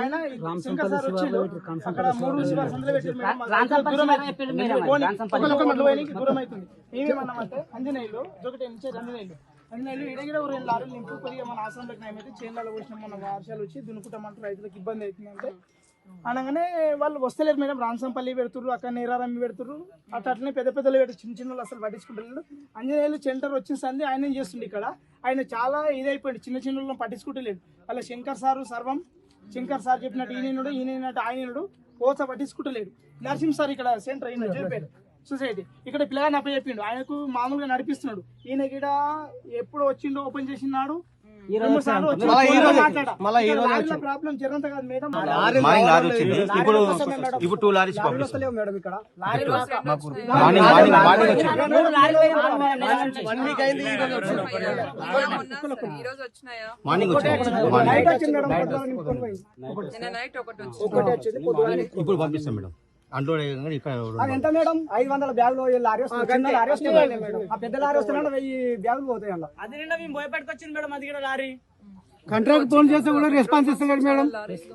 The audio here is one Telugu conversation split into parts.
ఆయన శంకర్ సార్ వచ్చిండు అక్కడ 3 శివారు సందులో పెట్టారు దూరం అవుతుంది. ఏమేమన్నామంటే ఆంజనేయులు ఒకటి ఆంజనేయులు ఇడగిడ 2 లారీలు నింపు కొద్దిగా మన ఆశ్రమంలోకి నయమైతే చేనులలో పోసిన మన వర్షాలు వచ్చి దున్నుకుంటామంటే రైతులకు ఇబ్బంది అవుతుందంటే అనగానే వాళ్ళు వస్తలేరు మేడం. రాంసంపల్లి పెడుతుర్రు, అక్కడ నేరారమ్మి పెడుతుర్రు, అట్లనే పెద్ద పెద్దలు పెట్టి చిన్న చిన్న అసలు పట్టించుకుంటారు. ఆంజనేయులు సెంటర్ వచ్చిన సంది ఆయన చేస్తుండే ఇక్కడ. ఆయన చాలా ఇదైపోయింది, చిన్న చిన్న పట్టించుకుంటలేడు. వాళ్ళ శంకర్ సారు సర్వం శంకర్ సార్ చెప్పినట్టు ఈయనట్టు ఆయనడు పోత పట్టించుకుంటలేడు. నరసింహ సార్ ఇక్కడ సెంటర్ ఈయన చెప్పారు సొసైటీ ఇక్కడ పిల్లగాని అప్ప చెప్పిండు. ఆయనకు మామూలుగా నడిపిస్తున్నాడు. ఈయన ఇక్కడ ఎప్పుడు వచ్చిండో ఓపెన్ చేసినాడు. ప్రాబ్లం జరంత కాదు మేడం. ఇప్పుడు 2 లారీస్ పంపిస్తలేవు మేడం ఇక్కడ. మార్నింగ్ ఇప్పుడు పంపిస్తాం మేడం. ఎంత మేడం 500 బ్యాగులు లారీ వస్తుంది. ఆ పెద్ద లారీ వస్తున్నా 1000 బ్యాగులు పోతాయి అలా. అది నిన్న మేము భయపెట్టుకొచ్చింది మేడం. అది కూడా లారీ కాంట్రాక్ట్ ఫోన్ చేస్తే కూడా రెస్పాన్స్ ఇస్తలేడు మేడం.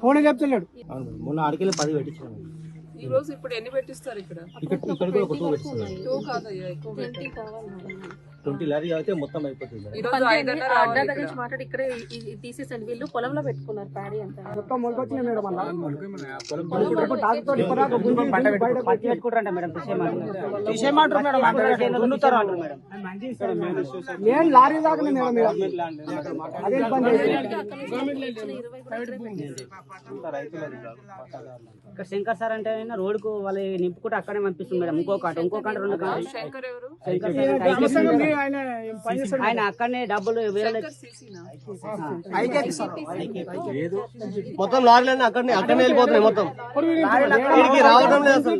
ఫోన్ చెప్తలేడు. మొన్న ఆడికెళ్ళి 10 పెట్టించాను. ఈ రోజు ఇప్పుడు ఎన్ని పెట్టిస్తారు ఇక్కడ? ఇక్కడ కూడా ఒక 2 పెట్టిస్తున్నారు. 2 కాదయ్యా, ఎక్కువ 20 లారీ అయితే మొత్తం అయిపోతుంది. ఈ రోజు 5 అడ్డా దగ్గర నుంచి మాట్లాడి ఇక్కడే తీసేసండి. వీళ్ళు పొలంలో పెట్టుకున్నారు ప్యాడీ అంతా. మొత్తం మొలకొచ్చినాయి మేడం. నేను లారీ దాకా అదే ఇక్కడ శంకర్ సార్ అంటే రోడ్డుకు వాళ్ళు నింపుకుంటే అక్కడే పంపిస్తుంది మేడం. ఇంకో కాట 2 కాట. శంకర్ ఎవరు? ఆయన అక్కడనే డబ్బులు వేరే మొత్తం లారీలన్నీ అక్కడనే వెళ్ళిపోతున్నాయి. మొత్తం రావడం లేదు అసలు.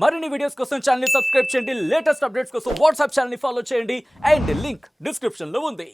మరిన్ని వీడియోస్ కోసం ఛానల్ ని సబ్స్క్రైబ్ చేయండి, లేటెస్ట్ అప్డేట్స్ కోసం వాట్సాప్ ఛానల్ ని ఫాలో చేయండి అండ్ లింక్ డిస్క్రిప్షన్ లో ఉంది.